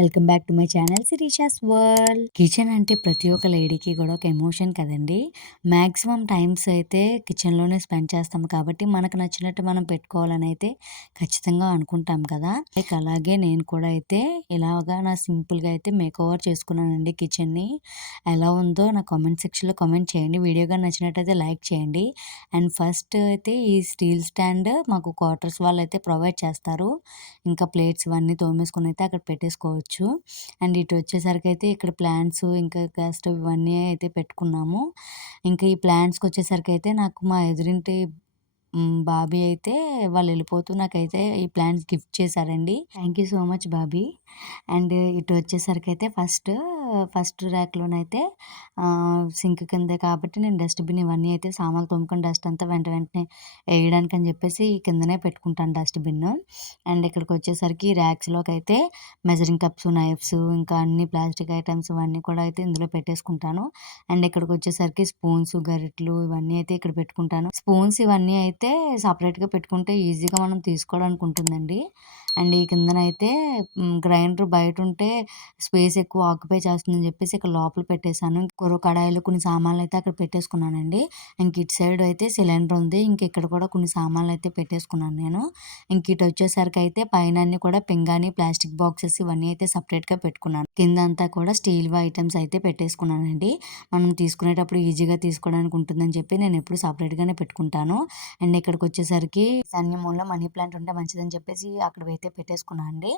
Welcome back to my channel Sirisha's world. Kitchen అంటే ప్రతి ఒక్క లేడీకి కూడా ఒక ఎమోషన్ కదండి. మ్యాక్సిమం టైమ్స్ అయితే కిచెన్లోనే స్పెండ్ చేస్తాం కాబట్టి మనకు నచ్చినట్టు మనం పెట్టుకోవాలని అయితే ఖచ్చితంగా అనుకుంటాం కదా. అలాగే నేను కూడా అయితే ఇలాగా నా సింపుల్గా అయితే మేక్ ఓవర్ చేసుకున్నానండి కిచెన్ని. ఎలా ఉందో నా కామెంట్ సెక్షన్లో కామెంట్ చేయండి. వీడియోగా నచ్చినట్టయితే లైక్ చేయండి. అండ్ ఫస్ట్ అయితే ఈ స్టీల్ స్టాండ్ మాకు క్వార్టర్స్ వాళ్ళు అయితే ప్రొవైడ్ చేస్తారు. ఇంకా ప్లేట్స్ ఇవన్నీ తోమేసుకొని అయితే అక్కడ పెట్టేసుకోవచ్చు. అండ్ ఇటు వచ్చేసరికి అయితే ఇక్కడ ప్లాంట్స్ ఇంకా గ్యాస్ స్టవ్ ఇవన్నీ అయితే పెట్టుకున్నాము. ఇంకా ఈ ప్లాంట్స్కి వచ్చేసరికి అయితే నాకు మా ఎదురింటి బాబీ అయితే వాళ్ళు వెళ్ళిపోతూ నాకైతే ఈ ప్లాంట్స్ గిఫ్ట్ చేశారండి. Thank you so much Bobby. And ఇటు వచ్చేసరికి అయితే ఫస్ట్ ర్యాక్లోనైతే సింక్ కిందే కాబట్టి నేను డస్ట్బిన్ ఇవన్నీ అయితే సామాన్లు తోముకొని డస్ట్ అంతా వెంటనే వేయడానికి అని చెప్పేసి ఈ కిందనే పెట్టుకుంటాను డస్ట్బిన్. అండ్ ఇక్కడికి వచ్చేసరికి ర్యాక్స్లోకి అయితే మెజరింగ్ కప్స్, నైఫ్స్ ఇంకా అన్ని ప్లాస్టిక్ ఐటమ్స్ ఇవన్నీ కూడా అయితే ఇందులో పెట్టేసుకుంటాను. అండ్ ఇక్కడికి వచ్చేసరికి స్పూన్స్, గరిట్లు ఇవన్నీ అయితే ఇక్కడ పెట్టుకుంటాను. స్పూన్స్ ఇవన్నీ అయితే సపరేట్గా పెట్టుకుంటే ఈజీగా మనం తీసుకోవడానికి ఉంటుందండి. అండ్ ఈ కిందనైతే గ్రైండర్ బయట ఉంటే స్పేస్ ఎక్కువ ఆక్యుపై చేస్తుందని చెప్పేసి ఇక్కడ లోపల పెట్టేశాను. కూర కడాయిలు కొన్ని సామాన్లు అయితే అక్కడ పెట్టేసుకున్నానండి. ఇంక ఇటు సైడ్ అయితే సిలిండర్ ఉంది. ఇంక ఇక్కడ కూడా కొన్ని సామాన్లు అయితే పెట్టేసుకున్నాను నేను. ఇంక ఇటు వచ్చేసరికి అయితే పైన అన్ని కూడా పింగాణి, ప్లాస్టిక్ బాక్సెస్ ఇవన్నీ అయితే సపరేట్గా పెట్టుకున్నాను. కింద అంతా కూడా స్టీల్ ఐటమ్స్ అయితే పెట్టేసుకున్నానండి. మనం తీసుకునేటప్పుడు ఈజీగా తీసుకోవడానికి ఉంటుందని చెప్పి నేను ఎప్పుడు సపరేట్గానే పెట్టుకుంటాను. అండ్ ఇక్కడికి వచ్చేసరికి మూలలో మనీ ప్లాంట్ ఉంటే మంచిదని చెప్పేసి అక్కడ అయితే పెట్టేసుకున్నాను అండి.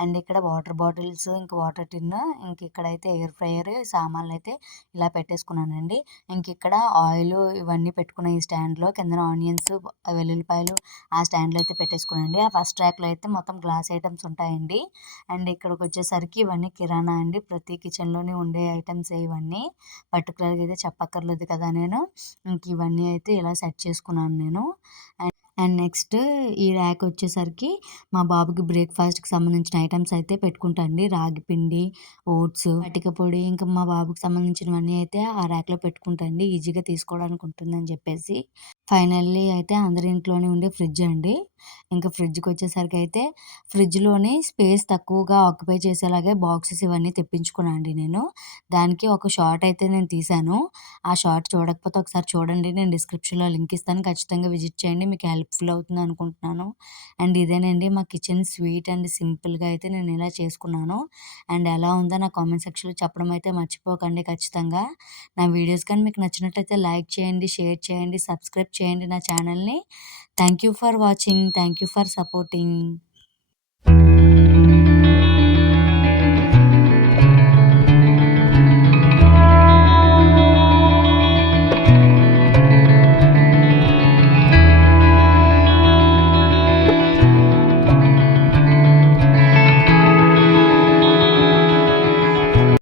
అండ్ ఇక్కడ వాటర్ బాటిల్స్, ఇంకా వాటర్ టిన్, ఇంక ఇక్కడైతే ఎయిర్ ఫ్రైయర్ సామాన్లు అయితే ఇలా పెట్టేసుకున్నానండి. ఇంక ఇక్కడ ఆయిల్ ఇవన్నీ పెట్టుకున్న ఈ స్టాండ్లో కింద ఆనియన్స్, వెల్లుల్లిపాయలు ఆ స్టాండ్లో అయితే పెట్టేసుకున్నానండి. ఆ ఫస్ట్ ర్యాక్లో అయితే మొత్తం గ్లాస్ ఐటమ్స్ ఉంటాయండి. అండ్ ఇక్కడికి వచ్చేసరికి ఇవన్నీ కిరాణా అండి. ప్రతి కిచెన్లోనే ఉండే ఐటమ్స్ ఇవన్నీ పర్టికులర్గా అయితే చెప్పక్కర్లేదు కదా నేను. ఇంక ఇవన్నీ అయితే ఇలా సెట్ చేసుకున్నాను నేను. అండ్ నెక్స్ట్ ఈ ర్యాక్ వచ్చేసరికి మా బాబుకి బ్రేక్ఫాస్ట్కి సంబంధించిన ఐటమ్స్ అయితే పెట్టుకుంటా అండి. రాగి పిండి, ఓట్స్, పటిక పొడి ఇంకా మా బాబుకి సంబంధించినవన్నీ అయితే ఆ ర్యాక్లో పెట్టుకుంటా అండి. ఈజీగా తీసుకోవడానికి ఉంటుందని చెప్పేసి. ఫైనల్లీ అయితే అందరి ఇంట్లోనే ఉండే ఫ్రిడ్జ్ అండి. ఇంకా ఫ్రిడ్జ్కి వచ్చేసరికి అయితే ఫ్రిడ్జ్లోని స్పేస్ తక్కువగా ఆక్యుపై చేసేలాగే బాక్సెస్ ఇవన్నీ తెప్పించుకున్నాను అండి నేను. దానికి ఒక షార్ట్ అయితే నేను తీశాను. ఆ షార్ట్ చూడకపోతే ఒకసారి చూడండి. నేను డిస్క్రిప్షన్లో లింక్ ఇస్తాను. ఖచ్చితంగా విజిట్ చేయండి. మీకు హెల్ప్ఫుల్ అవుతుంది అనుకుంటున్నాను. అండ్ ఇదేనండి మా కిచెన్ స్వీట్ అండ్ సింపుల్గా అయితే నేను ఇలా చేసుకున్నాను. అండ్ ఎలా ఉందో నా కామెంట్ సెక్షన్లో చెప్పడం అయితే మర్చిపోకండి ఖచ్చితంగా. నా వీడియోస్ కానీ మీకు నచ్చినట్లయితే లైక్ చేయండి, షేర్ చేయండి, సబ్స్క్రైబ్ చేయండి నా ఛానల్ని. Thank you for watching. Thank you for supporting.